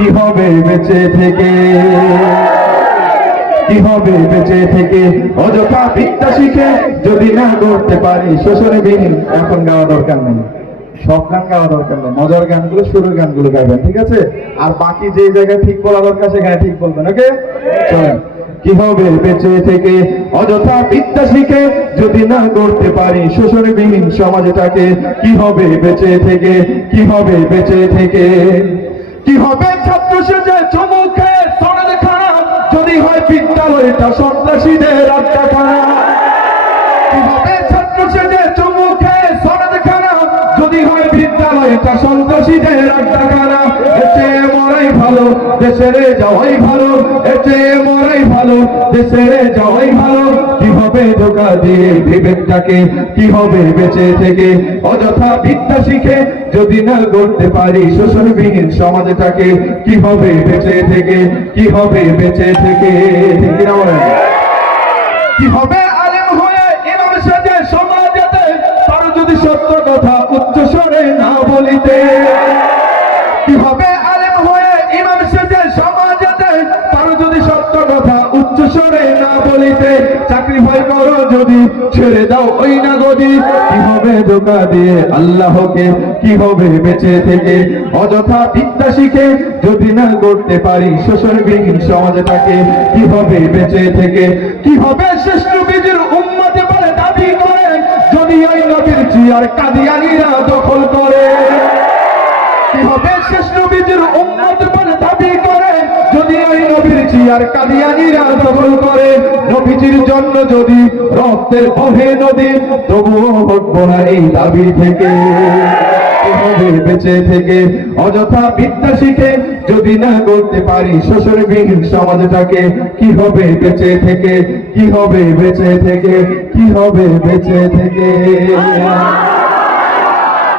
কি হবে বেঁচে থেকে? কি হবে বেঁচে থেকে? অযথা বিদ্যা শিখে যদি না করতে পারি, শোষণে বিহীন এখন গাওয়া দরকার নেই। সব গান গাওয়া দরকার নেই। মজার গানগুলো, সুরের গানগুলো গাইবেন, ঠিক আছে? আর বাকি যে জায়গায় ঠিক বলা দরকার, সেখানে ঠিক বলবেন, ওকে? চলেন। কি হবে বেঁচে থেকে? অযথা বিদ্যা শিখে যদি না করতে পারি, শোষণে বিহীন সমাজটাকে কি হবে বেঁচে থেকে? কি হবে বেঁচে থেকে? কি হবে ছাত্র সেজে চমুকে সনদ খানা? যদি হয় বিদ্যালয়টা সন্ত্রাসীদের আড্ডাখানা। কি হবে খানা? যদি হয় বিদ্যালয়টা সন্ত্রাসীদের আড্ডাখানা। এতে মরাই ভালো, দেশের যাওয়াই ভালো, এতে মরাই ভালো, দেশের যাওয়াই ভালো। কি হবে ধোকা দিয়ে বিবেকটাকে কি হবে বেঁচে থেকে? অযথা বিদ্যা শিখে যদি না করতে পারি শোষণবিহীন সমাজটাকে কি হবে বেঁচে থেকে? কি হবে বেঁচে থেকে? কি হবে সত্য কথা উচ্চ স্বরে না বলিতে? কি হবে অযথা বিদ্যা শিখে যদি না করতে পারি শোষণবিহীন সমাজটাকে কি হবে বেঁচে থেকে? কি হবে শ্রেষ্ঠ বীজের উম্মতে বলে দাবি করে, যদি ওই নবীর চেয়ার কাদিয়ানিরা দখল করে? কি হবে শেষ নবীজির উম্মত বলে দাবি করে, যদি ওই নবীর চেয়ার কাদিয়ানিরা দখল করে। নবীজির জন্য যদি রক্তের বহে নদী, তবুও হটবো এই দাবি থেকে। বেঁচে থেকে অযথা বিদ্যা শিখে যদি না করতে পারি শোষণবিহীন সমাজটাকে, কি হবে বেঁচে থেকে? কি হবে বেঁচে থেকে? কি হবে বেঁচে থেকে?